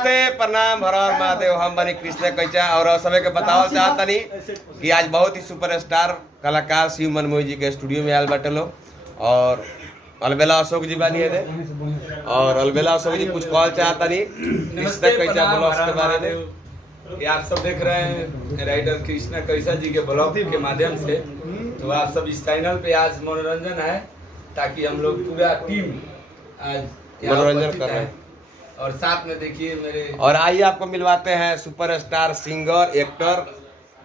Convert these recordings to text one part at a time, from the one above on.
प्रणाम हर हर महादेव। हम बनी कृष्ण कैचा और समय के बतावल चाहता नहीं कि आज बहुत ही सुपरस्टार कलाकार शिव मनमोही जी के स्टूडियो में आयल बाटे लो और अलबेला अशोक जी बानी है और अलबेला अशोक जी कुछ कॉल चाहता नहीं कृष्ण कैचा ब्लॉग्स के बारे में। ये आप सब देख रहे हैं राइटर कृष्णा कैसा जी के ब्लॉग के माध्यम से। तो आप सब इस चैनल पे आज मनोरंजन है ताकि हम लोग पूरा टीम आज मनोरंजन कर रहे हैं और साथ में देखिए मेरे और आइए आपको मिलवाते हैं सुपरस्टार सिंगर एक्टर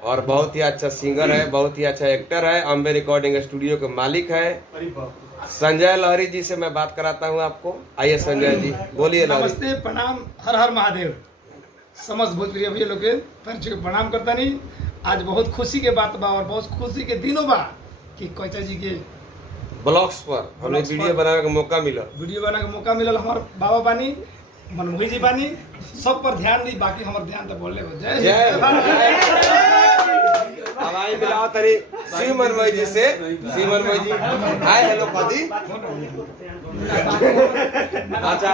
और बहुत ही अच्छा सिंगर है, बहुत ही अच्छा एक्टर है, अम्बे रिकॉर्डिंग स्टूडियो के मालिक है संजय लहरी जी से मैं बात कराता हूं आपको। आइए संजय जी बोलिए। नमस्ते, प्रणाम, हर हर महादेव। समस्त भोजपुरी भैया लोग के परिचय के प्रणाम करता नहीं। आज बहुत खुशी के बात बा और बहुत खुशी के दिनों बा कि कैचा जी के ब्लॉग्स पर हमें वीडियो बनाने का मौका मिला। हमारे बाबा बानी मनमोही जी बानी सब पर ध्यान दी, बाकी हमारे ध्यान तो बोलने को जय हमारी मिलाओ तरी शिव मनमोही जी से। शिव मनमोही जी हाय हेलो कदी अच्छा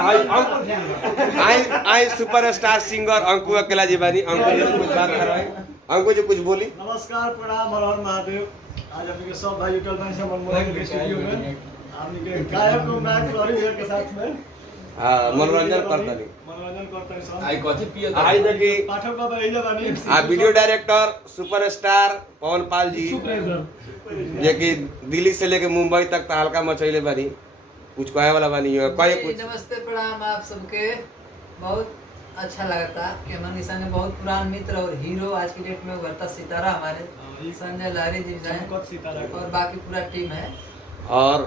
आई सुपरस्टार सिंगर अंकु अकेला जी बानी। अंकु जी कुछ बात करवाए। अंकु जी कुछ बोली। नमस्कार, प्रणाम, हर हर महादेव। आज अपने सब भाई जुटल बन से मनमोहन के स्टूडियो में हमने के गायक को नाच लहरी भैया के साथ में मनोरंजन करता नहीं सब आई कथी पिए आई देखी पाठक बाबा एजा बानी आ वीडियो डायरेक्टर सुपरस्टार पवन पाल जी जे कि दिल्ली से लेके मुंबई तक तहलका मचैले बानी। कुछ कहे वाला बानी है कहे कुछ। नमस्ते, प्रणाम आप सबके। बहुत अच्छा लगता कि हमारे संगे बहुत पुरान मित्र और हीरो आज की डेट में उभरता सितारा हमारे संजय लहरी जी हैं और बाकी पूरा टीम है। और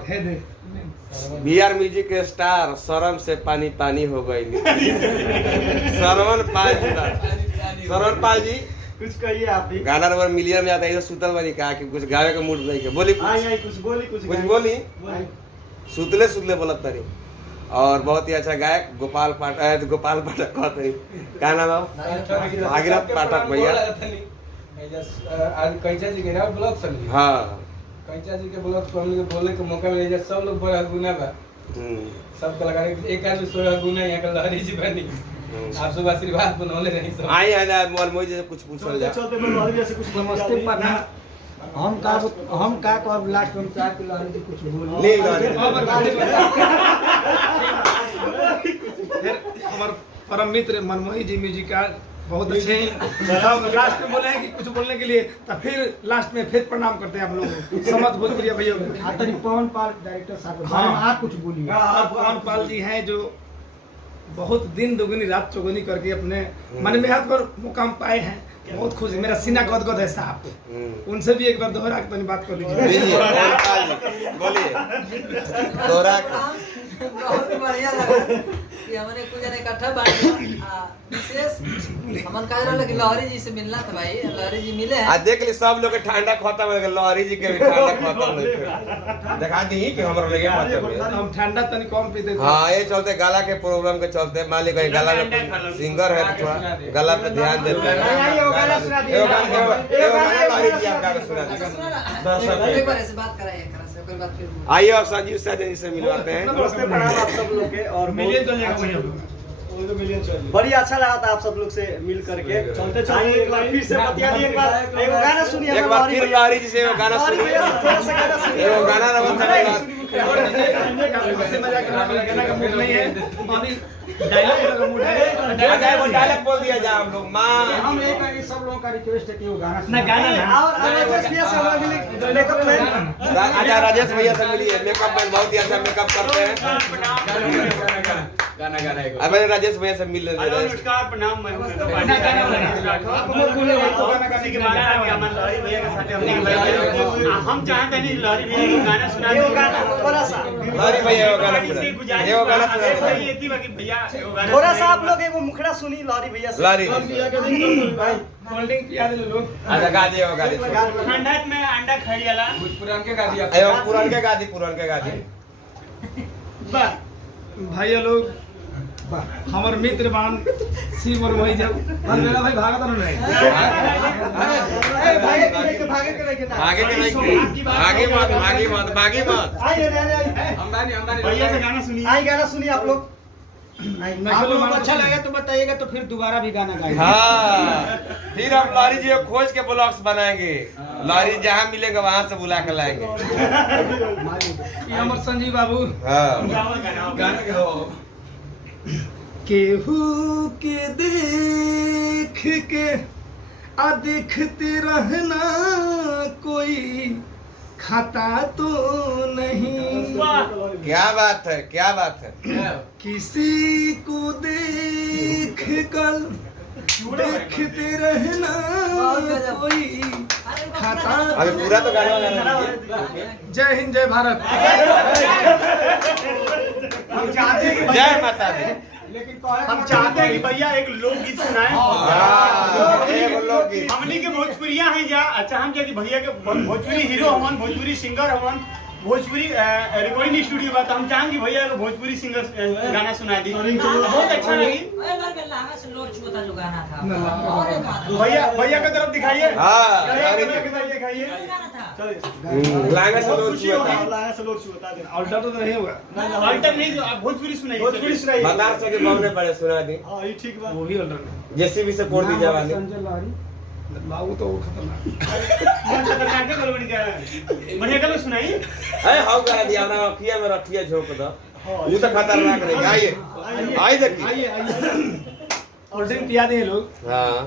बीआर म्यूजिक के स्टार शर्म से पानी पानी हो गई श्रवण पाल जी कुछ कहिए आप भी। गाना नंबर मिलियन में आता है सुतल बनी कहा कि कुछ गावे का मूड नहीं के बोली कुछ बोली सुतले बोलत तरी। और बहुत ही अच्छा गायक गोपाल पाठक कहते क्या नाम है भागीरथ पाठक भैया। आज कैचा जी के ब्लॉग सुन हाँ कैचा जी के ब्लॉग पर हम लोग बोलने का मौका मिले। सब लोग बड़ा गुना बा सब कलाकार एक आदमी सोया गुना यहाँ का लहरी जी बनी। आप सब आशीर्वाद बनौले रही सब। आई है मनमोही जी से कुछ पूछल जा। चलते में लहरी जैसे कुछ नमस्ते, प्रणाम। हम का और लास्ट में चाह के लहरी जी कुछ बोल नहीं फिर हमारे परम मित्र मनमोही जी म्यूजिक बहुत अच्छे हैं। हम लास्ट में बोले हैं कि कुछ बोलने के लिए तो फिर लास्ट में फिर प्रणाम करते हैं आप लोग समस्त भोजपुरी भैया को। पवन पाल डायरेक्टर साहब हाँ आप कुछ बोलिए। पवन पाल जी हैं जो बहुत दिन दुगुनी रात चौगुनी करके अपने मन में हाथ पर मुकाम पाए हैं। बहुत खुश है, मेरा सीना गदगद है साहब। उनसे भी एक बार दोहरा के तनी बात कर लीजिए। बोलिए तोरा बहुत बढ़िया लगा कि हमने कुछ जने इकट्ठा बांटे विशेष हमन कह रहा कि लहरी जी से मिलना था भाई। लहरी जी मिले हैं। आज देख ली सब लोग के ठंडा खत्म हो गया, लहरी जी के भी ठंडा खत्म हो गया। दिखा दी कि हमरा लगे खत्म। हम ठंडा तनी कम पीते थे। हाँ ये चलते गाला के प्रोग्राम के चलते मान ली कोई गाला में सिंगर है तो थोड़ा गाला पे ध्यान देते हैं। एक बार ऐसे बात कराइए कोई बात फिर आइए और संजीव साजन से मिलवाते हैं। नमस्ते, प्रणाम आप सब लोग के। और मिलियन चल जाएगा भैया। बड़ी अच्छा लगा था आप सब लोग से मिल करके। चलते एक बार फिर से बतिया दी। एक बार एगो गाना सुनिए। एक बार फिर लहरी जी से एगो गाना सुनिए। थोड़ा सा गाना सुनिए। एगो गाना रवन डायलॉग बोल दिया जाए हम लोग माँ। हम एक सब लोगों का रिक्वेस्ट है कि वो गाना ना गाना और राजेश भैया से हमारा मिले मेकअप मैन। आजा राजेश भैया से मिलिए। मेकअप मैन बहुत ही अच्छा मेकअप करते हैं। गाना अब राजेश भैया से मिल रहे हैं। नमस्कार, प्रणाम। हम चाहते हैं लहरी भैया को गाना सुना थोड़ा सा। लहरी भैया एगो गाना सुना। एगो गाना सुना। थोड़ा सा आप लोग एगो मुखड़ा सुनी लहरी भैया से। लहरी कोल्ड ड्रिंक पिया दे लोग। अच्छा गा दिए वो गाड़ी ठंडा में अंडा खड़ियाला कुछ पुरान के गा दिया। एगो पुरान के गा दी भैया लोग हमारे मित्र बान शिव मनमोही जब मेरा भाई भागा तो नहीं भागे मत भैया से गाना सुनिए। आई गाना सुनिए आप लोग। आप लोगों को अच्छा लगा तो बताइएगा, तो फिर दोबारा भी गाना गाएंगे। हाँ, फिर हम लारी जी को खोज के ब्लॉग्स बनाएंगे। लारी जहाँ मिलेगा वहाँ से बुला कर लाएंगे। ये हमारे संजीव बाबू हाँ, गाना गाओ। केहू के देख के आ देखते रहना, कोई खाता तो नहीं। क्या बात है, क्या बात है। किसी को देख कर देखते रहना, कोई खाता। अभी पूरा तो गाना गाना। जय हिंद, जय भारत। हम चाहते हैं कि जय माता दी। हम चाहते हैं कि भैया एक लोकगीत सुनाएं। हाँ, एक लोकगीत। हमनी के भोजपुरिया हैं जा। अच्छा हम क्या कि भैया के भोजपुरी हीरो हवन, भोजपुरी सिंगर हवन, भोजपुरी रिकॉर्डिंग स्टूडियो बात। हम चाहेंगे भैया को भोजपुरी सिंगर गाना सुना दी, बहुत अच्छा लगी। भैया का तरफ दिखाइए। हाँ, दिखाइए। लांगा से लोग खुशी होगी। छुआ लांगा से लोग छुआ था। अल्टर तो नहीं होगा। अल्टर नहीं, आप भोजपुरी सुनाइए। भोजपुरी सुनाइए। बता सके बहुने पड़े सुना दी। हाँ ये ठीक बात। वो भी अल्टर नहीं। जैसे भी से कोड दी जवानी। बाबू तो वो खतरनाक। खतरनाक है गलबड़ी का। बढ़िया गाना सुनाइए। अरे हाउ गाना दिया ना, अखिया में रखिया झोंक दो। वो तो खतरनाक नहीं। आइए आइए देखिए। और दिन पिया दे लोग। हाँ,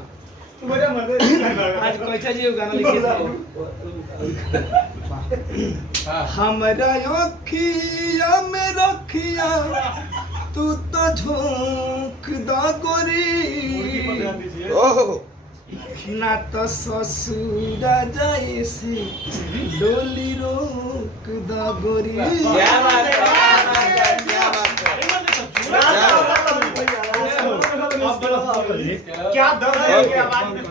आज कोयचा जी गाना लिखे थे। हमरा अखिया में रखिया, तू तो झोंक दा गोरी, ओह, ना तो ससुर जाए से डोली रोक दा गोरी। क्या बात है, क्या बात है। क्या दर्द है आवाज में।